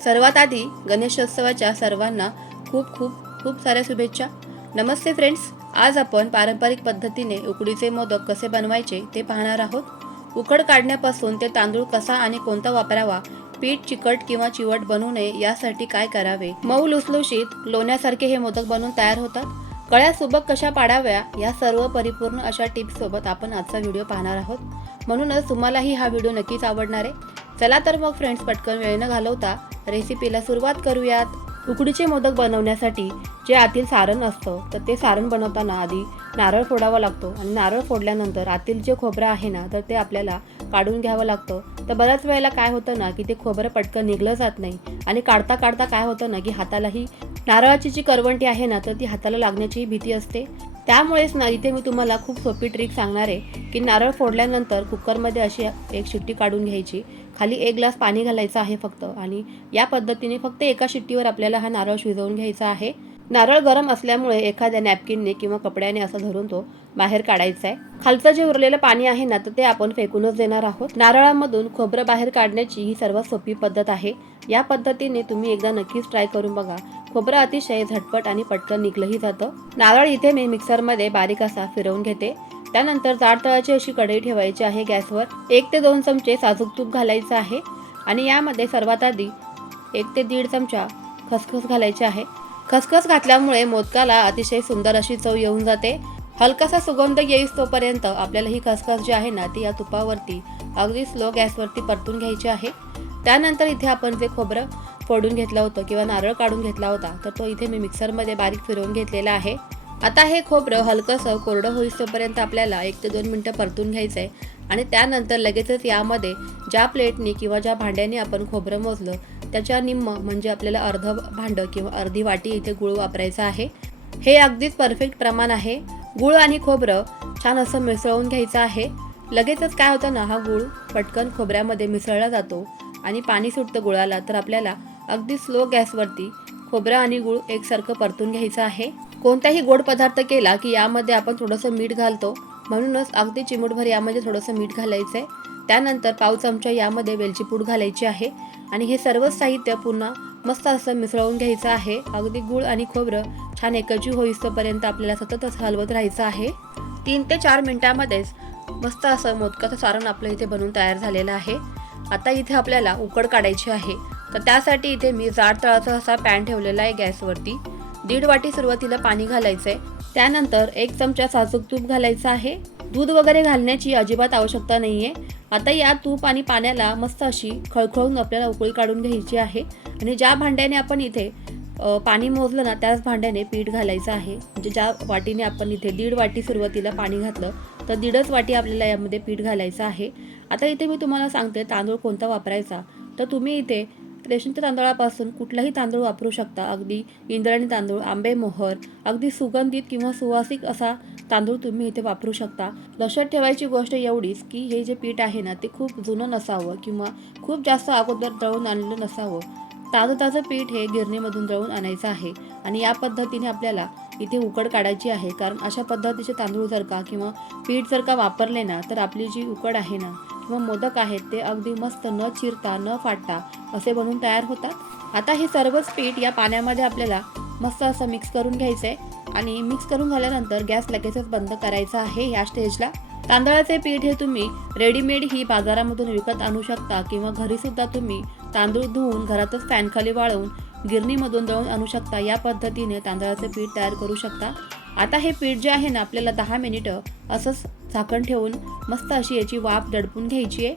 सर्वात आधी गणेशोत्सवाच्या सर्वांना खूप खूप खूप साऱ्या शुभेच्छा। नमस्ते फ्रेंड्स, आज आपण पारंपरिक पद्धतीने उकडीचे मोदक कसे बनवायचे ते पाहणार आहोत। उकड काढण्यापासून ते तांदूळ कसा आणि कोणता वापरावा, पीठ चिकट किंवा चिवट बनू नये यासाठी काय करावे, मऊ लुसलुशीत लोण्यासारखे हे मोदक बनवून तयार होतात। कळ्या सुबक कशा पाडाव्या या सर्व परिपूर्ण अशा टिप्स सोबत आपण आजचा व्हिडिओ पाहणार आहोत। म्हणूनच तुम्हालाही हा व्हिडिओ नक्कीच आवडणार आहे। चला तर मग फ्रेंड्स, पटकन वेळ न घालवता रेसिपीला सुरुवात करूयात। उकडीचे मोदक बनवण्यासाठी जे आतील सारण असतं तर ते सारण बनवताना आधी नारळ फोडावा लागतो आणि नारळ फोडल्यानंतर आतील जे खोबरं आहे ना तर ते आपल्याला काढून घ्यावं लागतं। तर बऱ्याच वेळेला काय होतं ना की ते खोबरं पटकन निघलं जात नाही आणि काढता काढता काय होतं ना की हातालाही नारळाची जी करवंटी आहे ना तर ती हाताला लागण्याची भीती असते। त्यामुळेच ना इथे मी तुम्हाला खूप सोपी ट्रिक सांगणार आहे की नारळ फोडल्यानंतर कुकरमध्ये अशी एक शिट्टी काढून घ्यायची, खाली 1 ग्लास पाणी घालायचं आहे फक्त, आणि या पद्धतीने फक्त एका शिट्टीवर आपल्याला हा नारळ शिजवून घ्यायचा आहे। नारळ गरम असल्यामुळे एखाद्या नॅपकिनने किंवा कपड्याने असं धरून तो बाहेर काढायचा आहे। खालचं जे उरलेलं पाणी आहे ना तर ते आपण फेकूनच देणार आहोत। नारळामधून खोबरं बाहेर काढण्याची ही सर्वात सोपी पद्धत आहे। या पद्धतीने तुम्ही एकदा नक्कीच ट्राय करून बघा। खोबरं अतिशय झटपट आणि पटकन निघलंही जातं। नारळ इथे मी मिक्सरमध्ये बारीक असा फिरवून घेते। त्यानंतर जाड तळाची अशी कढई ठेवायची आहे गॅसवर। 1 ते 2 चमचे साजूक तूप घालायचं आहे आणि यामध्ये सर्वात आधी 1 ते 1.5 चमचा खसखस घालायची आहे। खसखस घातल्यामुळे मोदकाला अतिशय सुंदर अशी चव येऊन जाते। हलकासा सुगंध येईस तोपर्यंत आपल्याला ही खसखस जी आहे ना ती या तुपावरती अगदी स्लो गॅसवरती परतून घ्यायची आहे। त्यानंतर इथे आपण जे खोबरं फोडून घेतलं होतं किंवा नारळ काढून घेतला होता तर तो इथे मी मिक्सरमध्ये बारीक फिरवून घेतलेला आहे। आता हे खोबरं हलकंसं कोरडं होईस तोपर्यंत आपल्याला 1 ते 2 मिनिटं परतून घ्यायचं आहे आणि त्यानंतर लगेचच यामध्ये ज्या प्लेटनी किंवा ज्या भांड्याने आपण खोबरं मोजलं त्याच्या निम्म म्हणजे आपल्याला अर्ध भांडं किंवा अर्धी वाटी इथे गूळ वापरायचा आहे। हे अगदीच परफेक्ट प्रमाण आहे। गूळ आणि खोबरं छान असं मिसळून घ्यायचं आहे। लगेचच काय होतं ना, हा गूळ पटकन खोबऱ्यामध्ये मिसळला जातो आणि पाणी सुटतं गुळाला, तर आपल्याला अगदी स्लो गॅसवरती खोबरं आणि गूळ एकसारखं परतून घ्यायचं आहे। कोणताही गोड पदार्थ केला की यामध्ये आपण थोडंसं मीठ घालतो, म्हणूनच अगदी चिमूटभर यामध्ये थोडंसं मीठ घालायचं आहे। त्यानंतर पाव चमचा यामध्ये वेलची पूड घालायची आहे आणि हे सर्व साहित्य पुन्हा मस्त असं मिसळून घ्यायचं आहे। अगदी गूळ आणि खोबरं छान एकजीव होईस्तोपर्यंत आपल्याला सतत असं हलवत राहायचं आहे। 3 ते 4 मिनिटांमध्येच मस्त असं मोदकाचं सारण आपलं इथे बनवून तयार झालेलं आहे। आता इथे आपल्याला उकड काढायची आहे, तर त्यासाठी इथे मी जाड तळाचा असा पॅन ठेवलेला आहे गॅसवरती। 1.5 वाटी सुरुवातीला पाणी घालायचंय, त्यानंतर 1 चमचा साजूक तूप घालायचं आहे। दूध वगैरे घालण्याची अजिबात आवश्यकता नाहीये। आता या तूप आणि पाण्याला मस्त अशी खळखळून आपल्याला उकळी काढून घ्यायची आहे आणि ज्या भांड्याने आपण इथे पाणी मोजलं ना त्याच भांड्याने पीठ घालायचं आहे। म्हणजे ज्या वाटीने आपण इथे 1.5 वाटी सुरुवातीला पाणी घातलं तर 1.5च वाटी आपल्याला यामध्ये पीठ घालायचं आहे। आता इथे मी तुम्हाला सांगते तांदूळ कोणता वापरायचा, तर तुम्ही इथे रेशनच्या तांदूळापासून कुठलाही तांदूळ वापरू शकता। अगदी इंद्रायणी तांदूळ, आंबेमोहर, अगदी सुगंधित किंवा सुवासिक असा तांदूळ तुम्ही इथे वापरू शकता। लक्षात ठेवायची गोष्ट एवढीच की हे जे पीठ आहे ना ते खूप जुनं नसावं किंवा खूप जास्त अगोदर दळून आणलेलं नसावं। ताजं पीठ हे गिरणीमधून दळून आणायचं आहे आणि या पद्धतीने आपल्याला इथे उकड काढायची आहे। कारण अशा पद्धतीचे तांदूळ जर का किंवा पीठ जर का वापरले ना तर आपली जी उकड आहे ना किंवा मोदक आहेत ते अगदी मस्त न चिरता न फाटता असे बनवून तयार होतात। आता हे सर्वच पीठ या पाण्यामध्ये आपल्याला मस्त असं मिक्स करून घ्यायचं आहे आणि मिक्स करून झाल्यानंतर गॅस लगेचच बंद करायचा आहे। या स्टेजला तांदळाचे पीठ हे तुम्ही रेडीमेड ही बाजारामधून विकत आणू शकता किंवा घरी सुद्धा तुम्ही तांदूळ धुवून घरातच फॅनखाली वाळवून गिरणीमधून दळून आणू शकता। या पद्धतीने तांदळाचे पीठ तयार करू शकता। आता हे पीठ जे आहे ना आपल्याला 10 मिनिटं असंच झाकण ठेवून मस्त अशी याची वाफ दडपून घ्यायची आहे।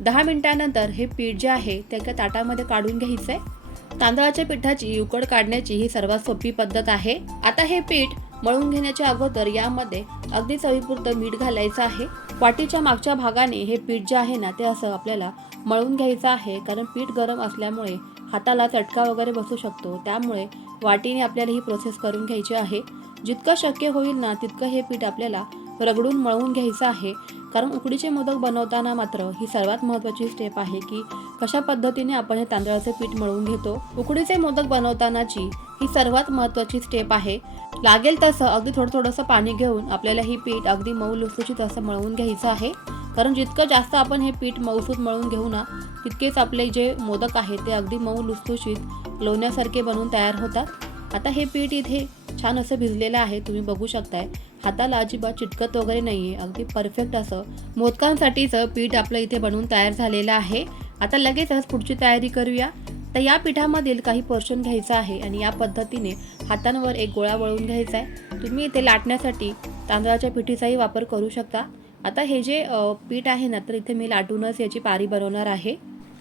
10 मिनिटांनंतर हे पीठ जे आहे ते एका ताटामध्ये काढून घ्यायचं आहे। तांदळाच्या पिठाची उकड काढण्याची ही सर्वात सोपी पद्धत आहे। आता हे पीठ मळून घेण्याच्या अगोदर यामध्ये अगदी चवीपुरतं मीठ घालायचं आहे। वाटीच्या मागच्या भागाने हे पीठ जे आहे ना ते असं आपल्याला मळून घ्यायचं आहे, कारण पीठ गरम असल्यामुळे हाताला चटका वगैरे बसू शकतो। त्यामुळे वाटीने आपल्याला ही प्रोसेस करून घ्यायची आहे। जितकं शक्य होईल ना तितकं हे पीठ आपल्याला रगडून मळून घ्यायचं आहे, कारण उकडीचे मोदक बनवताना मात्र ही सर्वात महत्त्वाची स्टेप आहे की कशा पद्धतीने आपण हे तांदळाचे पीठ मळून घेतो। उकडीचे मोदक बनवतानाची ही सर्वात महत्त्वाची स्टेप आहे। लागेल तसं अगदी थोडंसं पाणी घेऊन आपल्याला ही पीठ अगदी मऊ लुसलुशीत असं मळवून घ्यायचं आहे। कारण जितकं जास्त आपण हे पीठ मऊसूत मळून घेऊ ना, तितकेच आपले जे मोदक आहे ते अगदी मऊ लुसलुशीत लोण्यासारखे बनून तयार होतात। आता हे पीठ इथे छान असं भिजलेलं आहे, तुम्ही बघू शकताय। हाताला अजिबात चिटकत वगैरे नाही आहे, अगदी परफेक्ट असं मोदकांसाठीचं पीठ आपलं इथे बनवून तयार झालेलं आहे। आता लगेचच पुढची तयारी करूया। तर या पिठामधील काही पोर्शन घ्यायचं आहे आणि या पद्धतीने हातांवर एक गोळा वळून घ्यायचा आहे। तुम्ही इथे लाटण्यासाठी तांदळाच्या पिठीचाही वापर करू शकता। आता हे जे पीठ आहे ना, तर इथे मी लाटूनच याची पारी बनवणार आहे।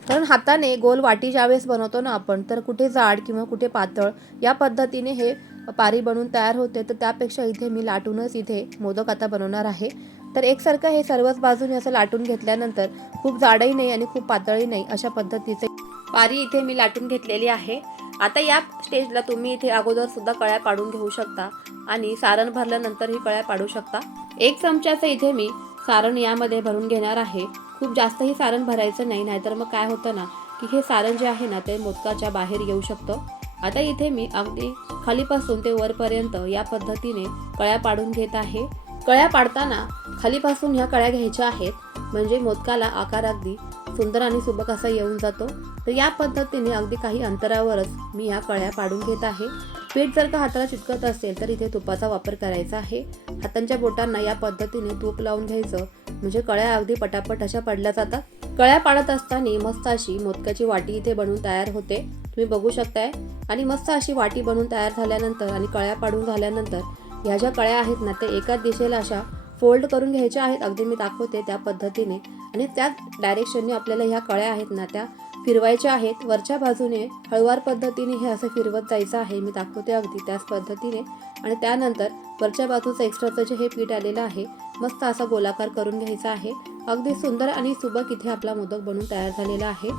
कारण हाताने गोल वाटी ज्यावेळेस बनवतो ना आपण, तर कुठे जाड किंवा कुठे पातळ या पद्धतीने हे पारी बनवून तयार होते। तर त्यापेक्षा इथे मी लाटूनच इथे मोदक आता बनवणार आहे। तर एकसारखं हे सर्वच बाजूने असं लाटून घेतल्यानंतर खूप जाडही नाही आणि खूप पातळही नाही अशा पद्धतीचे पारी इथे मी लाटून घेतलेली आहे। आता या स्टेजला तुम्ही इथे अगोदर सुद्धा कळ्या पाडून घेऊ शकता आणि सारण भरल्यानंतर ही कळ्या पाडू शकता। 1 चमच्याचं इथे मी सारण यामध्ये भरून घेणार आहे। खूप जास्तही सारण भरायचं नाही, नाहीतर मग काय होतं ना की हे सारण जे आहे ना ते मोदकाच्या बाहेर येऊ शकतं। आता इथे मी अगदी खालीपासून ते वरपर्यंत या पद्धतीने कळ्या पाडून घेत आहे। कळ्या पाडताना खालीपासून ह्या कळ्या घ्यायच्या आहेत, म्हणजे मोदकाला आकार अगदी सुंदर आणि सुबक असा येऊन जातो। तर या पद्धतीने अगदी काही अंतरावरच मी ह्या कळ्या पाडून घेत आहे। पीठ जर का हाताला चिटकत असेल तर इथे तुपाचा वापर करायचा आहे। हातांच्या बोटांना या पद्धतीने तूप लावून घ्यायचं, म्हणजे कळ्या अगदी पटापट अशा पडल्या जातात। कळ्या पाडत असताना मस्त अशी मोदकाची वाटी इथे बनवून तयार होते, तुम्ही बघू शकताय। आणि मस्त अशी वाटी बनवून तयार झाल्यानंतर आणि कळ्या पाडून झाल्यानंतर ह्या ज्या कळ्या आहेत ना, त्या एकाच दिशेला अशा फोल्ड करून घ्यायच्या आहेत, अगदी मी दाखवते त्या पद्धतीने। आणि त्याच डायरेक्शनने आपल्याला ह्या कळ्या आहेत ना त्या फिरवायच्या आहेत। वरच्या बाजूने हळूवार पद्धतीने हे असं फिरवत जायचं आहे, मी दाखवते अगदी त्याच पद्धतीने। आणि त्यानंतर वरच्या बाजूचं एक्स्ट्राचं जे हे पीठ आलेलं आहे मस्त असा गोलाकार करून घ्यायचा आहे। अगदी सुंदर आणि सुबक इथे आपला मोदक बनून तयार झालेला आहे।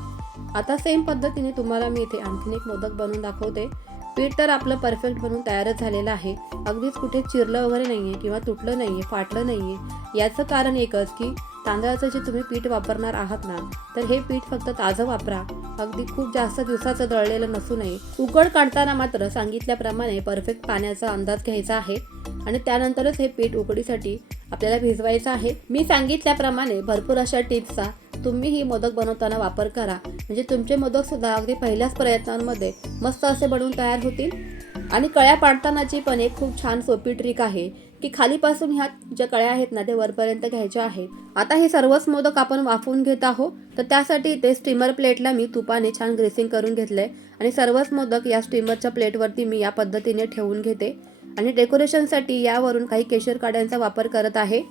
आता सेम पद्धतीने तुम्हाला मी इथे आणखीन एक मोदक बनवून दाखवते। पीठ तर आपलं परफेक्ट बनवून तयारच झालेलं आहे, अगदीच कुठे चिरलं वगैरे नाहीये किंवा तुटलं नाहीये, फाटलं नाहीये। याचं कारण एकच की तांदळाचं जे तुम्ही पीठ वापरणार आहात ना, तर हे पीठ फक्त ताजं वापरा, अगदी खूप जास्त दिवसाचं दळलेलं नसू नये। उकड काढताना मात्र सांगितल्याप्रमाणे परफेक्ट पाण्याचा अंदाज घ्यायचा आहे आणि त्यानंतरच हे पीठ उकडीसाठी आपल्याला भिजवायचं आहे। मी सांगितल्याप्रमाणे भरपूर अशा टिप्सचा तुम्हीही मोदक बनवताना वापर करा, म्हणजे तुमचे मोदक सुद्धा अगदी पहिल्याच प्रयत्नांमध्ये मस्त असे बनवून तयार होतील। आणि कळ्या पाडतानाची पण एक खूप छान सोपी ट्रिक आहे की खालीपासून ह्या ज्या कळ्या आहेत ना ते वरपर्यंत घ्यायच्या आहेत। आता हे सर्वच मोदक आपण वाफवून घेत आहोत, तर त्यासाठी ते स्टीमर प्लेटला मी तुपाने छान ग्रेसिंग करून घेतलंय आणि सर्वच मोदक या स्टीमरच्या प्लेटवरती मी या पद्धतीने ठेवून घेते। आणि डेकोरेशनसाठी यावरून काही केशर काड्यांचा वापर करत आहे।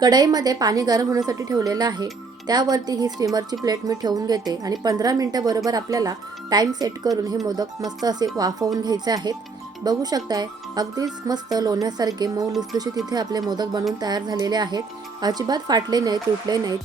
कढईमध्ये पाणी गरम होण्यासाठी ठेवलेलं आहे, त्यावरती ही स्टीमरची प्लेट मी ठेवून घेते आणि 15 मिनिटं बरोबर आपल्याला टाइम सेट करून हे मोदक मस्त असे वाफवून घ्यायचे आहेत। बघू शकताय अगदीच मस्त लोण्यासारखे मऊ लुसलुशीत इथे आपले मोदक बनवून तयार झालेले आहेत, अजिबात फाटले नाहीत, तुटले नाहीत,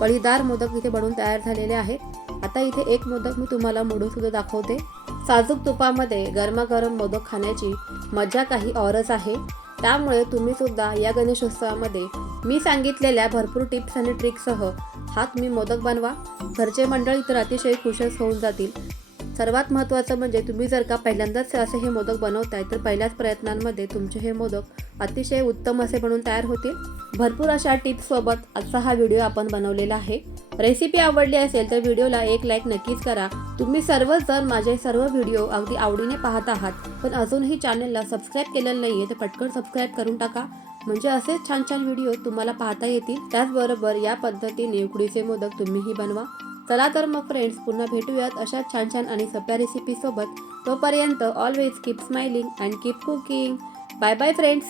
कळीदार मोदक इथे बनवून तयार झालेले आहेत। आता इथे एक मोदक मी तुम्हाला मोडून सुद्धा दाखवते। साजूक तुपामध्ये गरमागरम मोदक खाण्याची मजा काही औरच आहे, त्यामुळे तुम्ही सुद्धा या गणेशोत्सवामध्ये मी सांगितलेल्या भरपूर टिप्स आणि ट्रिक्ससह हात मी मोदक बनवा, घरचे मंडळी तर अतिशय खुशच होऊन जातील। सर्वात महत्त्वाचं म्हणजे तुम्ही जर का पहिल्यांदाच असे हे मोदक बनवताय तर पहिल्याच प्रयत्नांमध्ये तुमचे हे मोदक अतिशय उत्तम असे बनवून तयार होतील। भरपूर अशा टिप्स सोबत आजचा हा व्हिडिओ आपण बनवलेला आहे। रेसिपी आवडली असेल तर व्हिडिओला एक लाईक नक्कीच करा। तुम्ही सर्वच जण माझे सर्व व्हिडिओ अगदी आवडीने पाहत आहात, पण अजूनही चॅनलला सबस्क्राईब केलेलं नाहीये तर पटकन सबस्क्राईब करून टाका, म्हणजे असेच छान छान व्हिडिओ तुम्हाला पाहता येतील। त्याचबरोबर या पद्धतीने उकडीचे मोदक तुम्हीही बनवा। चला तर मग फ्रेंड्स, पुन्हा भेटूयात अशा छान छान आणि सोप्या रेसिपी सोबत। तोपर्यंत always keep smiling and keep cooking. Bye bye friends.